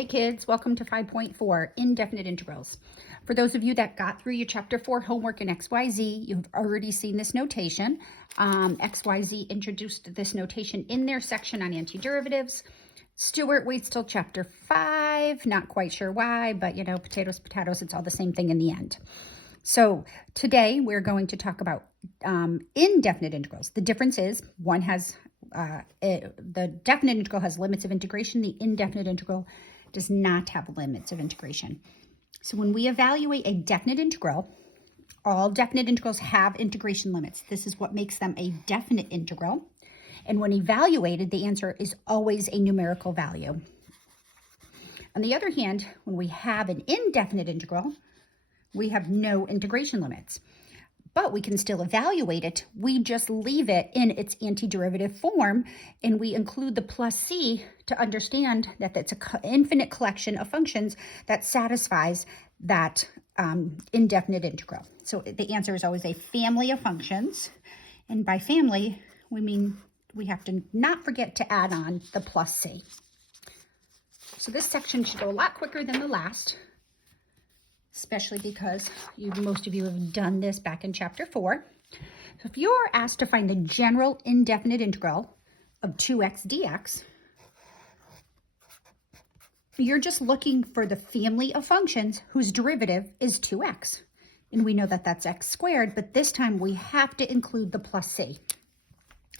Hey kids, welcome to 5.4, Indefinite Integrals. For those of you that got through your Chapter 4 homework in XYZ, you've already seen this notation. XYZ introduced this notation in their section on antiderivatives. Stuart waits till Chapter 5, not quite sure why, but you know, potatoes, it's all the same thing in the end. So today we're going to talk about indefinite integrals. The difference is one has, the definite integral has limits of integration. The indefinite integral does not have limits of integration. So when we evaluate a definite integral, all definite integrals have integration limits. This is what makes them a definite integral. And when evaluated, the answer is always a numerical value. On the other hand, when we have an indefinite integral, we have no integration limits. But we can still evaluate it. We just leave it in its antiderivative form, and we include the plus c to understand that it's an infinite collection of functions that satisfies that indefinite integral. So the answer is always a family of functions. And by family, we mean we have to not forget to add on the plus c. So this section should go a lot quicker than the last, especially because most of you have done this back in Chapter 4. So if you are asked to find the general indefinite integral of 2x dx, you're just looking for the family of functions whose derivative is 2x. And we know that that's x squared, but this time we have to include the plus c.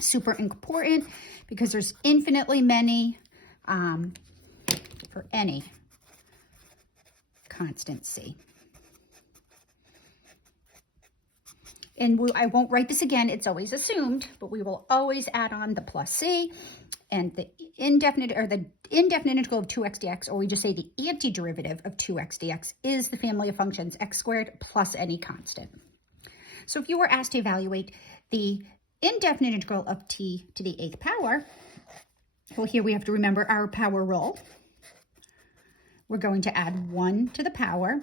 Super important because there's infinitely many for any constant c. And I won't write this again, it's always assumed, but we will always add on the plus c, and the indefinite integral of 2x dx, or we just say the antiderivative of 2x dx, is the family of functions x squared plus any constant. So if you were asked to evaluate the indefinite integral of t to the 8th power, well, here we have to remember our power rule. We're going to add 1 to the power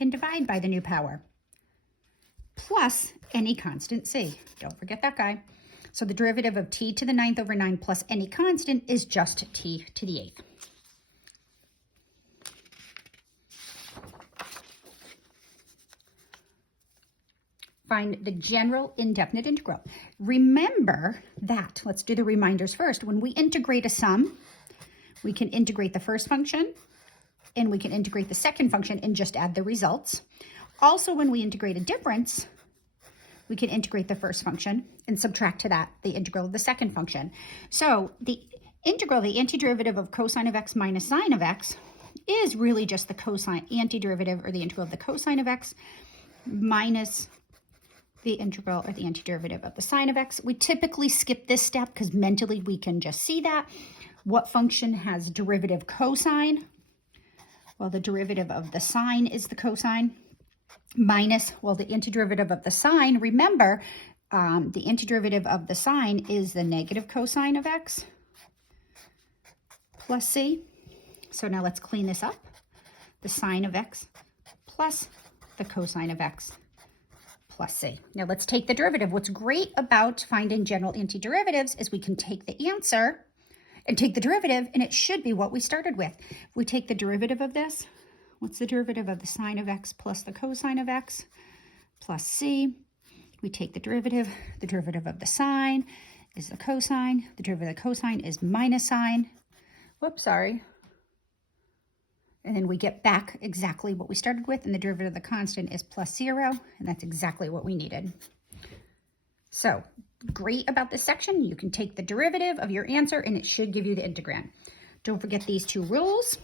and divide by the new power, plus any constant c. Don't forget that guy. So the derivative of t to the 9th over 9 plus any constant is just t to the 8th. Find the general indefinite integral. Remember that, let's do the reminders first. When we integrate a sum, we can integrate the first function, and we can integrate the second function and just add the results. Also, when we integrate a difference, we can integrate the first function and subtract to that the integral of the second function. So the integral, the antiderivative of cosine of x minus sine of x, is really just the cosine antiderivative, or the integral of the cosine of x minus the integral or the antiderivative of the sine of x. We typically skip this step because mentally we can just see that. What function has derivative cosine? Well, the derivative of the sine is the cosine, minus, well, the antiderivative of the sine. Remember, the antiderivative of the sine is the negative cosine of x plus c. So now let's clean this up. The sine of x plus the cosine of x plus c. Now let's take the derivative. What's great about finding general antiderivatives is we can take the answer and take the derivative, and it should be what we started with. If we take the derivative of this, what's the derivative of the sine of x plus the cosine of x plus c? We take the derivative of the sine is the cosine, the derivative of the cosine is minus sine. Whoops, sorry. And then we get back exactly what we started with, and the derivative of the constant is plus 0, and that's exactly what we needed. So, great about this section, you can take the derivative of your answer and it should give you the integrand. Don't forget these two rules.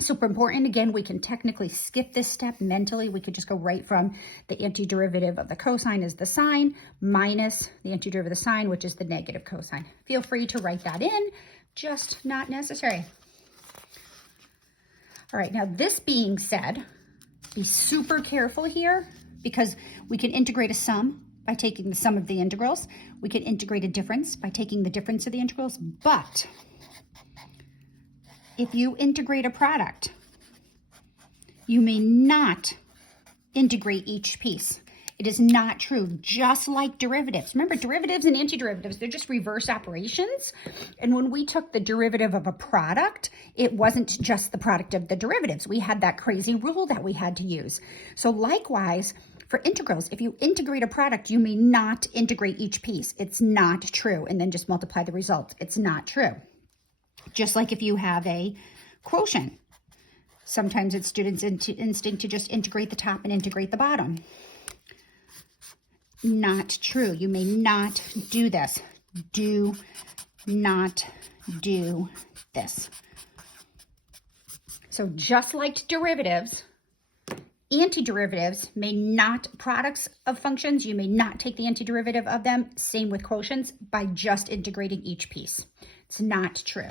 Super important. Again, we can technically skip this step mentally. We could just go right from the antiderivative of the cosine is the sine minus the antiderivative of the sine, which is the negative cosine. Feel free to write that in, just not necessary. All right, now this being said, be super careful here because we can integrate a sum by taking the sum of the integrals. We can integrate a difference by taking the difference of the integrals. But if you integrate a product, you may not integrate each piece. It is not true, just like derivatives. Remember, derivatives and antiderivatives, they're just reverse operations. And when we took the derivative of a product, it wasn't just the product of the derivatives. We had that crazy rule that we had to use. So likewise, for integrals, if you integrate a product, you may not integrate each piece. It's not true. And then just multiply the result. It's not true. Just like if you have a quotient. Sometimes it's students' instinct to just integrate the top and integrate the bottom. Not true. You may not do this. Do not do this. So just like derivatives, antiderivatives may not, products of functions, you may not take the antiderivative of them. Same with quotients by just integrating each piece. It's not true.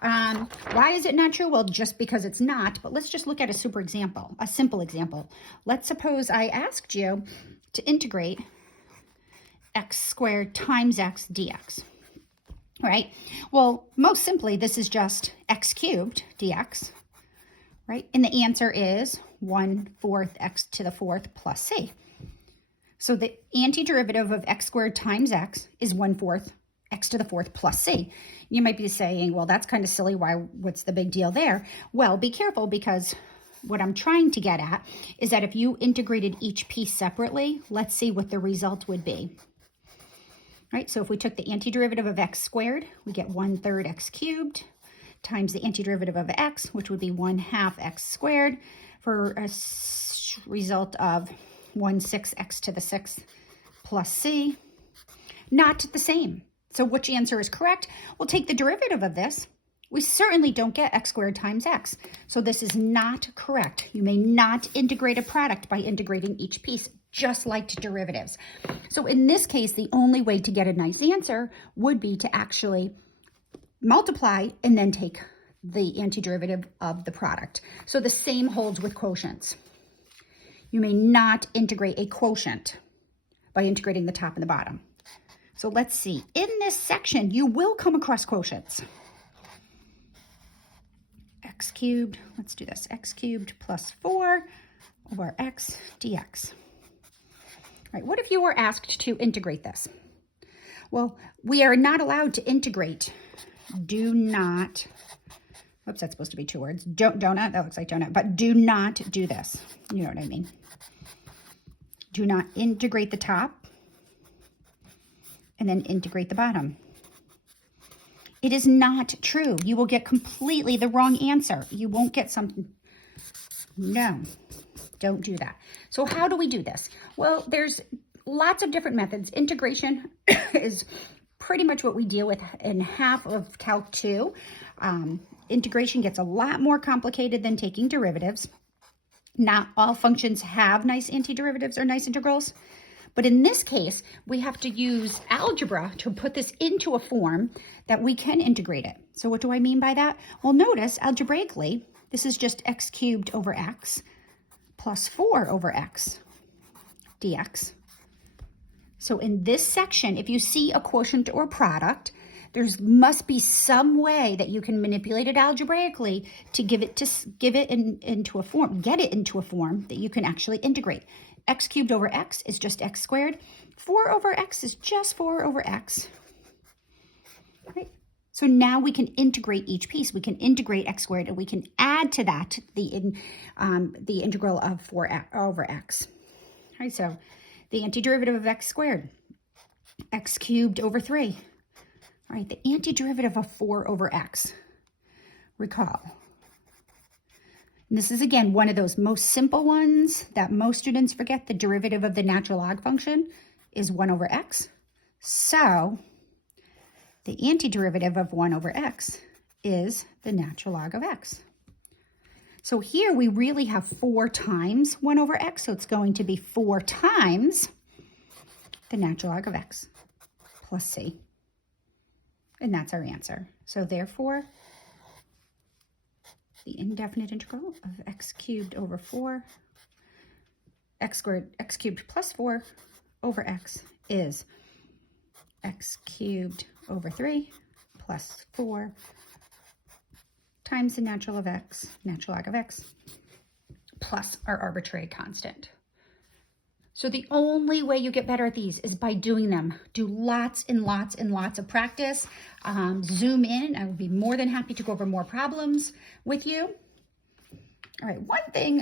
Why is it not true? Well, just because it's not, but let's just look at a simple example. Let's suppose I asked you to integrate x squared times x dx, right? Well, most simply, this is just x cubed dx, right? And the answer is 1/4 x to the 4th plus c. So the antiderivative of x squared times x is 1/4 x to the 4th plus c. You might be saying, well, that's kind of silly. What's the big deal there? Well, be careful, because what I'm trying to get at is that if you integrated each piece separately, let's see what the result would be. Right, so if we took the antiderivative of x squared, we get 1/3 x cubed times the antiderivative of x, which would be 1/2 x squared, for a result of 1/6 x to the 6th plus c. Not the same. So which answer is correct? We'll take the derivative of this. We certainly don't get x squared times x. So this is not correct. You may not integrate a product by integrating each piece, just like derivatives. So in this case, the only way to get a nice answer would be to actually multiply and then take the antiderivative of the product. So the same holds with quotients. You may not integrate a quotient by integrating the top and the bottom. So let's see. In this section, you will come across quotients. X cubed, let's do this. X cubed plus 4 over x dx. All right, what if you were asked to integrate this? Well, we are not allowed to integrate. Do not, oops, that's supposed to be 2 words. Donut, that looks like donut, but do not do this. You know what I mean. Do not integrate the top and then integrate the bottom. It is not true. You will get completely the wrong answer. You won't get something. No, don't do that. So how do we do this? Well, there's lots of different methods. Integration is pretty much what we deal with in half of Calc 2. Integration gets a lot more complicated than taking derivatives. Not all functions have nice antiderivatives or nice integrals. But in this case, we have to use algebra to put this into a form that we can integrate it. So what do I mean by that? Well, notice algebraically, this is just x cubed over x plus 4 over x dx. So in this section, if you see a quotient or product, there must be some way that you can manipulate it algebraically to get it into a form that you can actually integrate. X cubed over x is just x squared. 4 over x is just 4 over x. Right? So now we can integrate each piece. We can integrate x squared, and we can add to that the integral of 4 over x. All right, so the antiderivative of x squared, x cubed over 3. All right, the antiderivative of 4 over x. Recall. And this is, again, one of those most simple ones that most students forget. The derivative of the natural log function is 1 over x. So the antiderivative of 1 over x is the natural log of x. So here we really have 4 times 1 over x. So it's going to be 4 times the natural log of x plus c. And that's our answer. So therefore, the indefinite integral of x cubed over 4, x squared, x cubed plus 4 over x is x cubed over 3 plus 4 times the natural log of x, plus our arbitrary constant. So the only way you get better at these is by doing them. Do lots and lots and lots of practice. Zoom in. I would be more than happy to go over more problems with you. All right,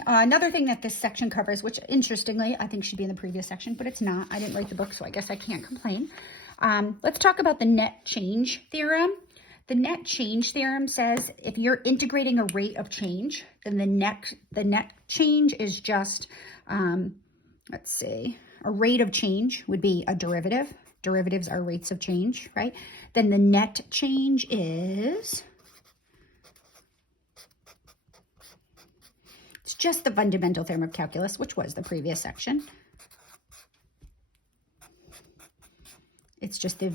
another thing that this section covers, which interestingly, I think should be in the previous section, but it's not. I didn't write the book, so I guess I can't complain. Let's talk about the net change theorem. The net change theorem says if you're integrating a rate of change, then the net change is just, let's see, a rate of change would be a derivative. Derivatives are rates of change, right? Then the net change is, it's just the fundamental theorem of calculus, which was the previous section. It's just the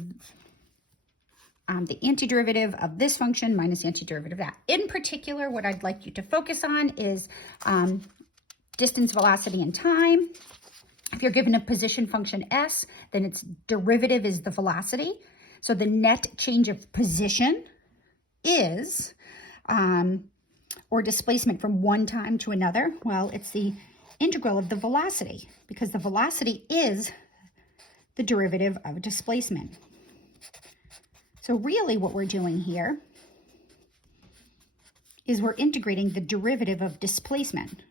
antiderivative of this function minus the antiderivative of that. In particular, what I'd like you to focus on is distance, velocity, and time. If you're given a position function s, then its derivative is the velocity. So the net change of position is, or displacement from one time to another, well, it's the integral of the velocity, because the velocity is the derivative of displacement. So really what we're doing here is we're integrating the derivative of displacement.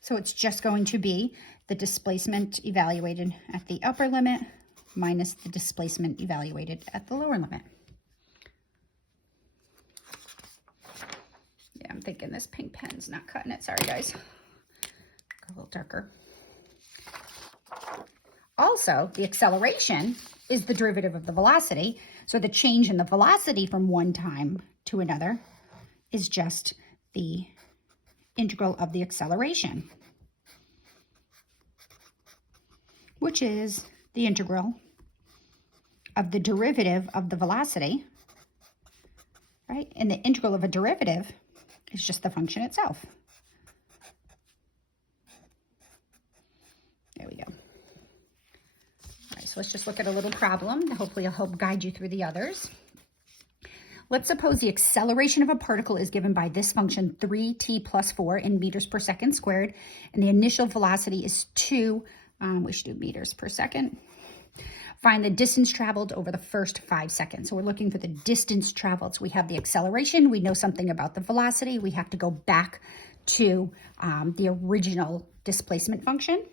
So it's just going to be the displacement evaluated at the upper limit minus the displacement evaluated at the lower limit. Yeah, I'm thinking this pink pen's not cutting it. Sorry, guys. A little darker. Also, the acceleration is the derivative of the velocity. So the change in the velocity from one time to another is just the integral of the acceleration, which is the integral of the derivative of the velocity, right? And the integral of a derivative is just the function itself. There we go. So let's just look at a little problem. Hopefully it'll help guide you through the others. Let's suppose the acceleration of a particle is given by this function 3t plus 4 in meters per second squared, and the initial velocity is 2, we should do meters per second. Find the distance traveled over the first 5 seconds. So we're looking for the distance traveled. So we have the acceleration, we know something about the velocity, we have to go back to the original displacement function.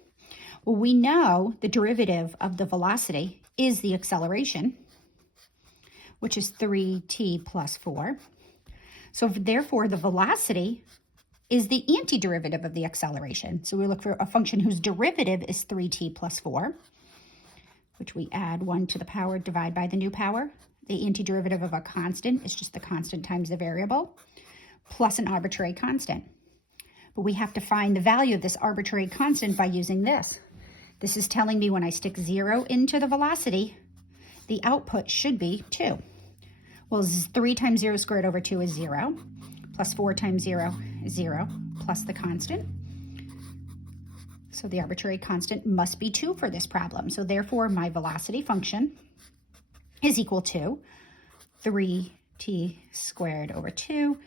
Well, we know the derivative of the velocity is the acceleration, which is 3t plus 4. So therefore, the velocity is the antiderivative of the acceleration. So we look for a function whose derivative is 3t plus 4, which we add 1 to the power, divide by the new power. The antiderivative of a constant is just the constant times the variable, plus an arbitrary constant. But we have to find the value of this arbitrary constant by using this. This is telling me when I stick 0 into the velocity, the output should be 2. Well, 3 times 0 squared over 2 is 0, plus 4 times 0 is 0, plus the constant. So the arbitrary constant must be 2 for this problem. So therefore, my velocity function is equal to 3t squared over 2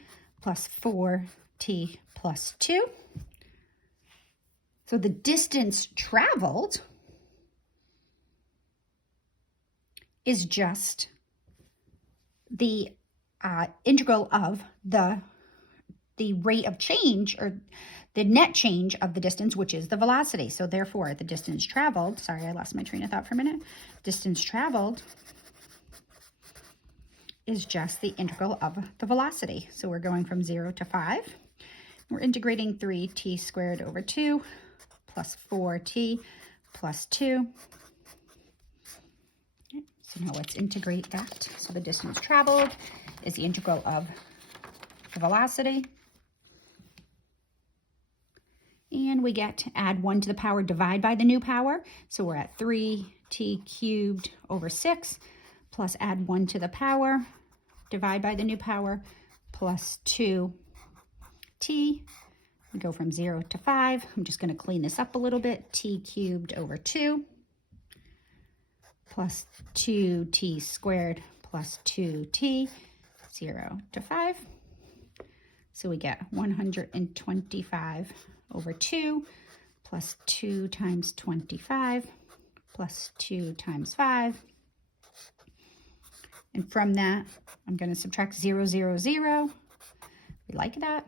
plus 4t plus 2. So the distance traveled is just the integral of the rate of change, or the net change of the distance, which is the velocity. So therefore, the distance traveled, sorry, I lost my train of thought for a minute. Distance traveled is just the integral of the velocity. So we're going from 0 to 5. We're integrating 3t squared over 2 plus 4t plus 2. So now let's integrate that. So the distance traveled is the integral of the velocity. And we get to add 1 to the power, divide by the new power. So we're at 3t cubed over 6, plus add 1 to the power, divide by the new power, plus 2t. We go from 0 to 5. I'm just going to clean this up a little bit. T cubed over 2 plus 2t squared plus 2t, 0 to 5. So we get 125 over 2 plus 2 times 25 plus 2 times 5. And from that, I'm going to subtract 0, 0, 0. We like that.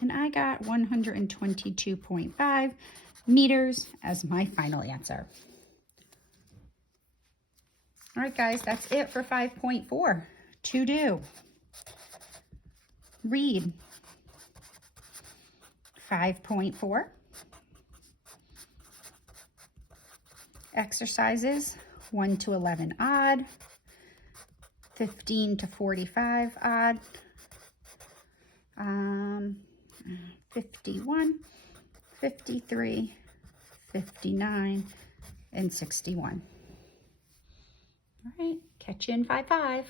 And I got 122.5 meters as my final answer. All right, guys, that's it for 5.4 to do. Read 5.4. Exercises 1 to 11 odd, 15 to 45 odd, 51, 53, 59, and 61. All right, catch you in 5.5.